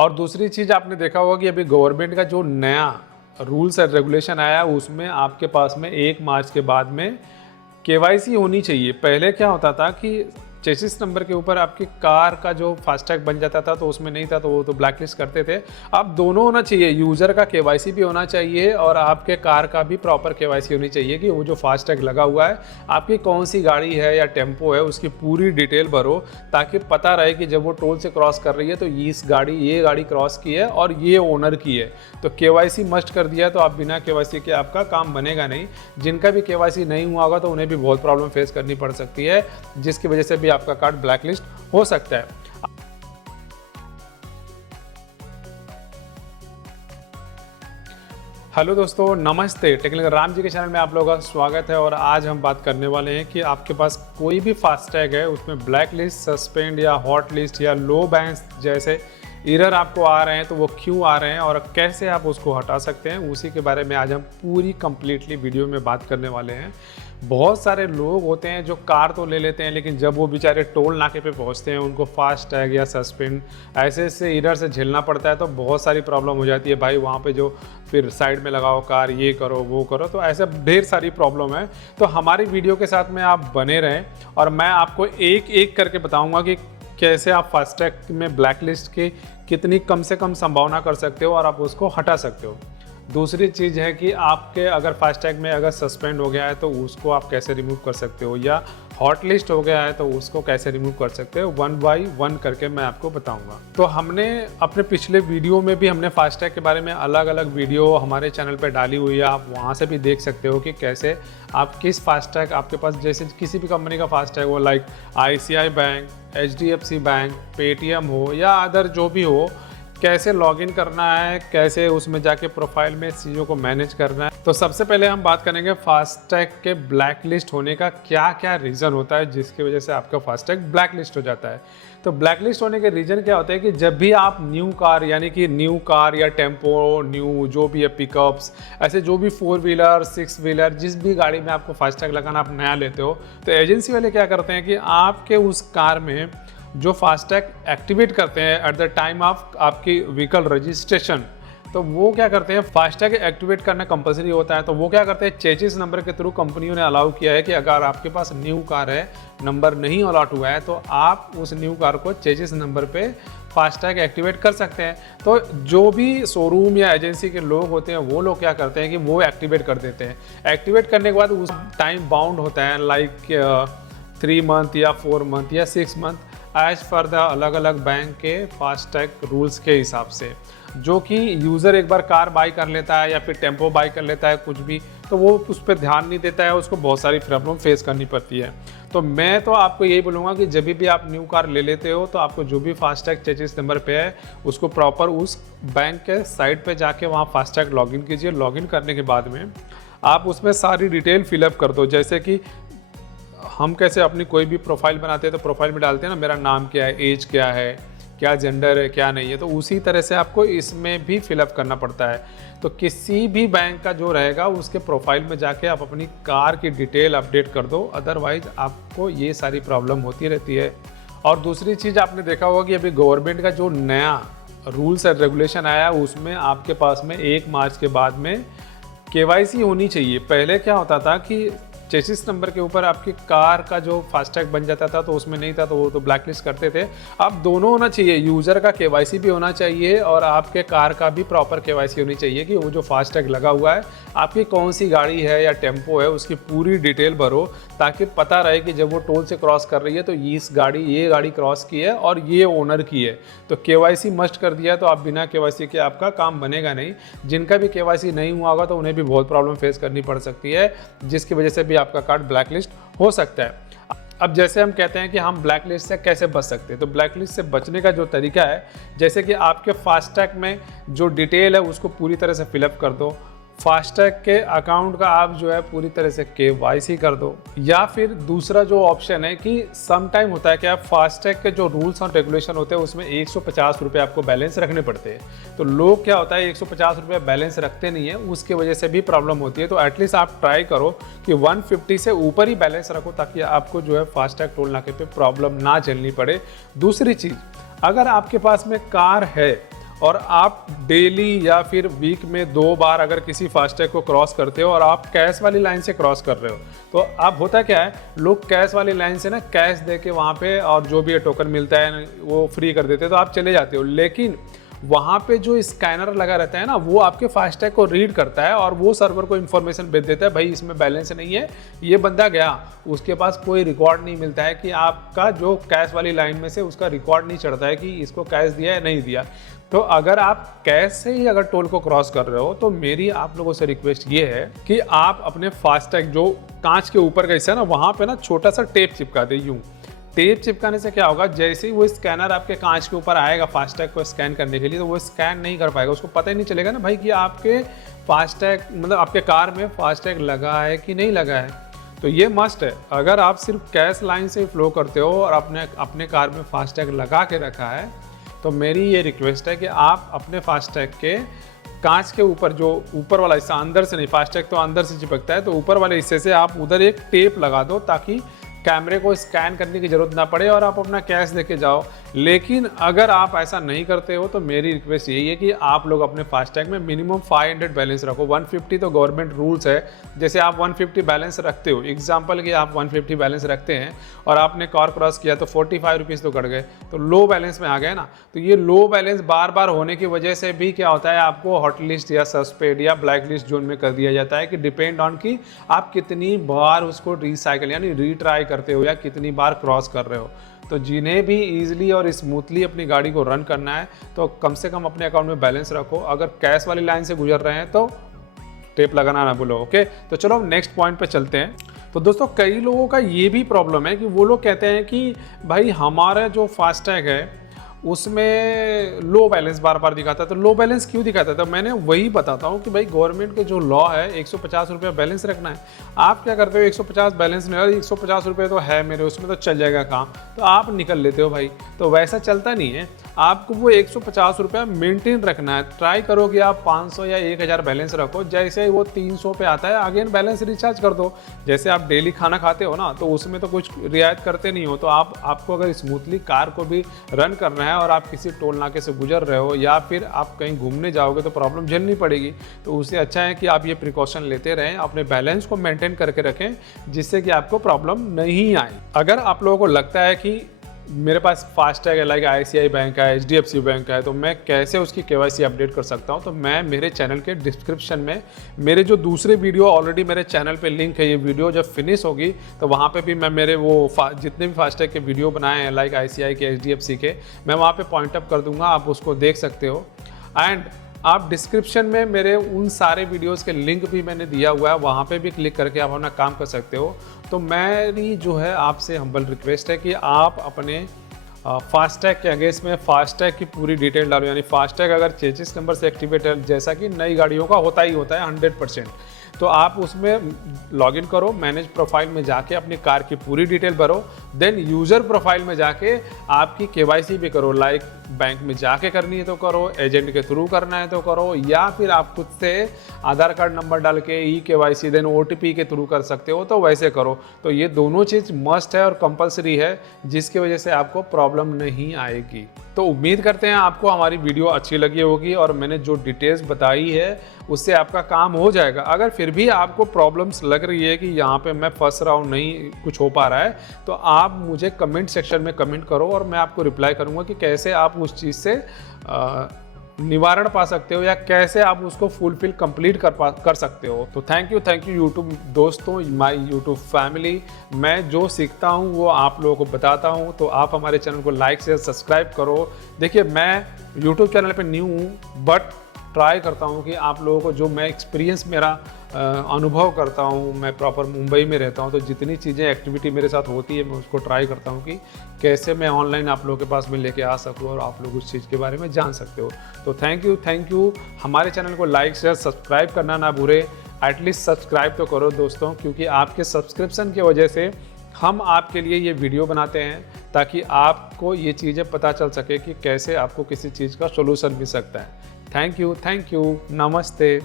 और दूसरी चीज़ आपने देखा होगा कि अभी गवर्नमेंट का जो नया रूल्स एंड रेगुलेशन आया उसमें आपके पास में 1 मार्च के बाद में केवाईसी होनी चाहिए। पहले क्या होता था कि चेसिस नंबर के ऊपर आपकी कार का जो फास्टैग बन जाता था तो उसमें नहीं था तो वो तो ब्लैकलिस्ट करते थे। अब दोनों होना चाहिए, यूज़र का केवाईसी भी होना चाहिए और आपके कार का भी प्रॉपर केवाईसी होनी चाहिए कि वो जो फास्टैग लगा हुआ है आपकी कौन सी गाड़ी है या टेम्पो है उसकी पूरी डिटेल भरो, ताकि पता रहे कि जब वो टोल से क्रॉस कर रही है तो ये गाड़ी क्रॉस की है और ये ओनर की है। तो केवाईसी मस्ट कर दिया, तो आप बिना केवाईसी के आपका काम बनेगा नहीं। जिनका भी केवाईसी नहीं हुआ होगा तो उन्हें भी बहुत प्रॉब्लम फेस करनी पड़ सकती है, जिसकी वजह से भी आपका कार्ड ब्लैकलिस्ट हो सकता है। हेलो दोस्तों, नमस्ते। टेक्निकल राम जी के चैनल में आप लोगों का स्वागत है। और आज हम बात करने वाले हैं कि आपके पास कोई भी फास्टैग है उसमें ब्लैकलिस्ट, सस्पेंड या हॉट लिस्ट या लो बैंक्स जैसे एरर आपको आ रहे हैं तो वो क्यों आ रहे हैं और कैसे आप उसको हटा सकते हैं, उसी के बारे में आज हम पूरी कंप्लीटली वीडियो में बात करने वाले हैं। बहुत सारे लोग होते हैं जो कार तो ले लेते हैं, लेकिन जब वो बेचारे टोल नाके पे पहुंचते हैं उनको फास्टैग या सस्पेंड ऐसे एरर से झेलना पड़ता है, तो बहुत सारी प्रॉब्लम हो जाती है। भाई वहाँ पे जो फिर साइड में लगाओ कार, ये करो वो करो, तो ऐसे ढेर सारी प्रॉब्लम है। तो हमारी वीडियो के साथ में आप बने रहें और मैं आपको एक एक करके बताऊँगा कि कैसे आप फास्टैग में ब्लैकलिस्ट की कितनी कम से कम संभावना कर सकते हो और आप उसको हटा सकते हो। दूसरी चीज़ है कि आपके अगर फास्टैग में अगर सस्पेंड हो गया है तो उसको आप कैसे रिमूव कर सकते हो, या हॉट लिस्ट हो गया है तो उसको कैसे रिमूव कर सकते हो, 1 बाय 1 करके मैं आपको बताऊंगा। तो हमने अपने पिछले वीडियो में भी हमने फास्टैग के बारे में अलग अलग वीडियो हमारे चैनल पे डाली हुई है, आप वहाँ से भी देख सकते हो कि कैसे आप किस फास्टैग आपके पास, जैसे किसी भी कंपनी का फास्टैग हो, like ICI bank, HDFC bank, Paytm हो या अदर जो भी हो, कैसे लॉगिन करना है, कैसे उसमें जाके प्रोफाइल में चीज़ों को मैनेज करना है। तो सबसे पहले हम बात करेंगे फास्टैग के ब्लैकलिस्ट होने का क्या क्या रीज़न होता है जिसकी वजह से आपका फास्टैग ब्लैकलिस्ट हो जाता है। तो ब्लैकलिस्ट होने के रीज़न क्या होते हैं कि जब भी आप न्यू कार, यानी कि न्यू कार या टेम्पो, न्यू जो भी है, पिकअप्स, ऐसे जो भी 4 व्हीलर 6 व्हीलर जिस भी गाड़ी में आपको फास्टैग लगाना आप नया लेते हो, तो एजेंसी वाले क्या करते हैं कि आपके उस कार में जो फास्टैग एक्टिवेट करते हैं एट द टाइम ऑफ आपकी व्हीकल रजिस्ट्रेशन, तो वो क्या करते हैं, फास्टैग एक्टिवेट करना कंपलसरी होता है। तो वो क्या करते हैं, चेसिस नंबर के थ्रू कंपनियों ने अलाउ किया है कि अगर आपके पास न्यू कार है, नंबर नहीं अलॉट हुआ है, तो आप उस न्यू कार को चेसिस नंबर पे फास्टैग एक्टिवेट कर सकते हैं। तो जो भी शोरूम या एजेंसी के लोग होते हैं वो लोग क्या करते हैं कि वो एक्टिवेट कर देते हैं। एक्टिवेट करने के बाद उस टाइम बाउंड होता है, लाइक 3 मंथ या 4 मंथ या 6 मंथ, एज पर द अलग अलग बैंक के फास्टैग रूल्स के हिसाब से, जो कि यूज़र एक बार कार बाई कर लेता है या फिर टेम्पो बाई कर लेता है कुछ भी, तो वो उस पर ध्यान नहीं देता है, उसको बहुत सारी प्रॉब्लम फेस करनी पड़ती है। तो मैं तो आपको यही बोलूँगा कि जब भी आप न्यू कार ले लेते हो तो आपको जो भी फास्टैग चेसिस नंबर पे है उसको प्रॉपर उस बैंक के साइट पे जाके वहाँ फास्टैग लॉगिन कीजिए। लॉगिन करने के बाद में आप उसमें सारी डिटेल फिलअप कर दो, जैसे कि हम कैसे अपनी कोई भी प्रोफाइल बनाते हैं तो प्रोफाइल में डालते हैं ना, मेरा नाम क्या है, एज क्या है, क्या जेंडर है, क्या नहीं है, तो उसी तरह से आपको इसमें भी फिलअप करना पड़ता है। तो किसी भी बैंक का जो रहेगा उसके प्रोफाइल में जाके आप अपनी कार की डिटेल अपडेट कर दो, अदरवाइज आपको ये सारी प्रॉब्लम होती रहती है। और दूसरी चीज़ आपने देखा होगा कि अभी गवर्नमेंट का जो नया रूल्स एंड रेगुलेशन आया उसमें आपके पास में 1 मार्च के बाद में केवाईसी होनी चाहिए। पहले क्या होता था कि चेसिस नंबर के ऊपर आपकी कार का जो फास्टैग बन जाता था तो उसमें नहीं था तो वो तो ब्लैकलिस्ट करते थे। अब दोनों होना चाहिए, यूज़र का केवाईसी भी होना चाहिए और आपके कार का भी प्रॉपर केवाईसी होनी चाहिए कि वो जो फास्टैग लगा हुआ है आपकी कौन सी गाड़ी है या टेम्पो है उसकी पूरी डिटेल भरो, ताकि पता रहे कि जब वो टोल से क्रॉस कर रही है तो ये गाड़ी क्रॉस की है और ये ओनर की है। तो केवाईसी मस्ट कर दिया, तो आप बिना केवाईसी के आपका काम बनेगा नहीं। जिनका भी केवाईसी नहीं हुआ होगा तो उन्हें भी बहुत प्रॉब्लम फेस करनी पड़ सकती है, जिसकी वजह से भी आपका कार्ड ब्लैकलिस्ट हो सकता है। अब जैसे हम कहते हैं कि हम ब्लैकलिस्ट से कैसे बच सकते हैं, तो ब्लैकलिस्ट से बचने का जो तरीका है, जैसे कि आपके फास्टैग में जो डिटेल है उसको पूरी तरह से फिलअप कर दो, फास्टैग के अकाउंट का आप जो है पूरी तरह से केवाईसी कर दो, या फिर दूसरा जो ऑप्शन है कि सम टाइम होता है कि आप फास्टैग के जो रूल्स और रेगुलेशन होते हैं उसमें 150 रुपये आपको बैलेंस रखने पड़ते हैं। तो लोग क्या होता है 150 रुपये बैलेंस रखते नहीं है, उसकी वजह से भी प्रॉब्लम होती है। तो एटलीस्ट आप ट्राई करो कि 150 से ऊपर ही बैलेंस रखो, ताकि आपको जो है फास्टैग टोल नाके पे प्रॉब्लम ना झेलनी पड़े। दूसरी चीज़, अगर आपके पास में कार है और आप डेली या फिर वीक में 2 बार अगर किसी फास्टैग को क्रॉस करते हो और आप कैश वाली लाइन से क्रॉस कर रहे हो, तो अब होता क्या है, लोग कैश वाली लाइन से ना कैश दे के वहाँ पे और जो भी टोकन मिलता है वो फ्री कर देते हैं, तो आप चले जाते हो। लेकिन वहाँ पे जो स्कैनर लगा रहता है ना, वो आपके फास्टैग को रीड करता है और वो सर्वर को इन्फॉर्मेशन भेज देता है, भाई इसमें बैलेंस नहीं है, ये बंदा गया। उसके पास कोई रिकॉर्ड नहीं मिलता है कि आपका जो कैश वाली लाइन में से उसका रिकॉर्ड नहीं चढ़ता है कि इसको कैश दिया या नहीं दिया। तो अगर आप कैश से ही अगर टोल को क्रॉस कर रहे हो, तो मेरी आप लोगों से रिक्वेस्ट ये है कि आप अपने फास्टैग जो कांच के ऊपर का हिस्सा है ना, वहाँ पे ना छोटा सा टेप चिपका दे। यूँ टेप चिपकाने से क्या होगा, जैसे ही वो स्कैनर आपके कांच के ऊपर आएगा फास्टैग को स्कैन करने के लिए, तो वो स्कैन नहीं कर पाएगा, उसको पता ही नहीं चलेगा ना भाई कि आपके फास्टैग मतलब आपके कार में फास्टैग लगा है कि नहीं लगा है। तो ये मस्ट है, अगर आप सिर्फ कैश लाइन से फ्लो करते हो और अपने कार में फास्टैग लगा के रखा है, तो मेरी ये रिक्वेस्ट है कि आप अपने फास्टैग के कांच के ऊपर जो ऊपर वाला हिस्सा, अंदर से नहीं, फास्टैग तो अंदर से चिपकता है, तो ऊपर वाले हिस्से से आप उधर एक टेप लगा दो ताकि कैमरे को स्कैन करने की ज़रूरत ना पड़े और आप अपना कैश लेके जाओ। लेकिन अगर आप ऐसा नहीं करते हो, तो मेरी रिक्वेस्ट यही है कि आप लोग अपने फास्टैग में मिनिमम 500 बैलेंस रखो। 150 तो गवर्नमेंट रूल्स है, जैसे आप 150 बैलेंस रखते हो, एग्जांपल कि आप 150 बैलेंस रखते हैं और आपने कार क्रॉस किया तो 45 रुपीज़ तो कट गए, तो लो बैलेंस में आ गए ना। तो ये लो बैलेंस बार बार होने की वजह से भी क्या होता है, आपको हॉट लिस्ट या सस्पेंड या ब्लैक लिस्ट जोन में कर दिया जाता है, कि डिपेंड ऑन कि आप कितनी बार उसको रिसाइकिल यानी रीट्राई करते हो या कितनी बार क्रॉस कर रहे हो। तो जिन्हें भी ईजिली और स्मूथली अपनी गाड़ी को रन करना है, तो कम से कम अपने अकाउंट में बैलेंस रखो। अगर कैश वाली लाइन से गुजर रहे हैं तो टेप लगाना ना भूलो। ओके, तो चलो हम नेक्स्ट पॉइंट पे चलते हैं। तो दोस्तों, कई लोगों का ये भी प्रॉब्लम है कि वो लोग कहते हैं कि भाई हमारा जो फास्टैग है उसमें लो बैलेंस बार बार दिखाता है। तो लो बैलेंस क्यों दिखाता है? तो मैंने वही बताता हूँ कि भाई गवर्नमेंट के जो लॉ है 150 रुपये बैलेंस रखना है। आप क्या करते हो, 150 बैलेंस नहीं, और 150 रुपये तो है मेरे, उसमें तो चल जाएगा काम, तो आप निकल लेते हो भाई। तो वैसा चलता नहीं है, आपको वो 150 रुपया मेंटेन रखना है। ट्राई करो कि आप 500 या 1000 बैलेंस रखो, जैसे ही वो 300 पे आता है अगेन बैलेंस रिचार्ज कर दो। जैसे आप डेली खाना खाते हो ना, तो उसमें तो कुछ रियायत करते नहीं हो, तो आपको अगर स्मूथली कार को भी रन करना है और आप किसी टोल नाके से गुजर रहे हो या फिर आप कहीं घूमने जाओगे तो प्रॉब्लम झेलनी पड़ेगी। तो उससे अच्छा है कि आप ये प्रिकॉशन लेते रहें, अपने बैलेंस को मेंटेन करके रखें, जिससे कि आपको प्रॉब्लम नहीं आए। अगर आप लोगों को लगता है कि मेरे पास फास्टैग है, लाइक ICICI बैंक है, HDFC बैंक है, तो मैं कैसे उसकी KYC अपडेट कर सकता हूं? तो मैं मेरे चैनल के डिस्क्रिप्शन में मेरे जो दूसरे वीडियो ऑलरेडी मेरे चैनल पे लिंक है, ये वीडियो जब फिनिश होगी तो वहाँ पे भी मैं मेरे वो जितने भी फास्टैग के वीडियो बनाए हैं लाइक ICICI के, HDFC के, मैं वहाँ पर पॉइंट अप कर दूँगा, आप उसको देख सकते हो। एंड आप डिस्क्रिप्शन में मेरे उन सारे वीडियोस के लिंक भी मैंने दिया हुआ है, वहाँ पे भी क्लिक करके आप अपना काम कर सकते हो। तो मेरी जो है आपसे हम्बल रिक्वेस्ट है कि आप अपने फास्टैग के अगेंस्ट में फास्टैग की पूरी डिटेल डालो। यानी फास्टैग अगर चेसिस नंबर से एक्टिवेट है, जैसा कि नई गाड़ियों का होता ही होता है 100%, तो आप उसमें लॉगिन करो, मैनेज प्रोफाइल में जाके अपनी कार की पूरी डिटेल भरो, देन यूज़र प्रोफाइल में जाके आपकी KYC भी करो। लाइक बैंक में जाके करनी है तो करो, एजेंट के थ्रू करना है तो करो, या फिर आप खुद से आधार कार्ड नंबर डाल के KYC देन OTP के थ्रू कर सकते हो, तो वैसे करो। तो ये दोनों चीज़ मस्ट है और कंपलसरी है, जिसकी वजह से आपको प्रॉब्लम नहीं आएगी। तो उम्मीद करते हैं आपको हमारी वीडियो अच्छी लगी होगी और मैंने जो डिटेल्स बताई है उससे आपका काम हो जाएगा। अगर फिर भी आपको प्रॉब्लम्स लग रही है कि यहाँ पे मैं फंस रहा हूँ, नहीं कुछ हो पा रहा है, तो आप मुझे कमेंट सेक्शन में कमेंट करो और मैं आपको रिप्लाई करूँगा कि कैसे आप उस चीज़ से निवारण पा सकते हो या कैसे आप उसको फुलफिल कंप्लीट कर सकते हो। तो थैंक यू यूट्यूब दोस्तों, माय यूट्यूब फैमिली। मैं जो सीखता हूँ वो आप लोगों को बताता हूँ, तो आप हमारे चैनल को लाइक शेयर सब्सक्राइब करो। देखिए, मैं यूट्यूब चैनल पे न्यू हूँ, बट ट्राई करता हूँ कि आप लोगों को जो मैं एक्सपीरियंस मेरा अनुभव करता हूँ, मैं प्रॉपर मुंबई में रहता हूँ, तो जितनी चीज़ें एक्टिविटी मेरे साथ होती है मैं उसको ट्राई करता हूँ कि कैसे मैं ऑनलाइन आप लोगों के पास में लेके आ सकूँ और आप लोग उस चीज़ के बारे में जान सकते हो। तो थैंक यू। हमारे चैनल को लाइक शेयर सब्सक्राइब करना ना भूले, एटलीस्ट सब्सक्राइब तो करो दोस्तों, क्योंकि आपके सब्सक्रिप्शन की वजह से हम आपके लिए ये वीडियो बनाते हैं, ताकि आपको ये चीज़ें पता चल सके कि कैसे आपको किसी चीज़ का सोल्यूशन मिल सकता है। थैंक यू, नमस्ते।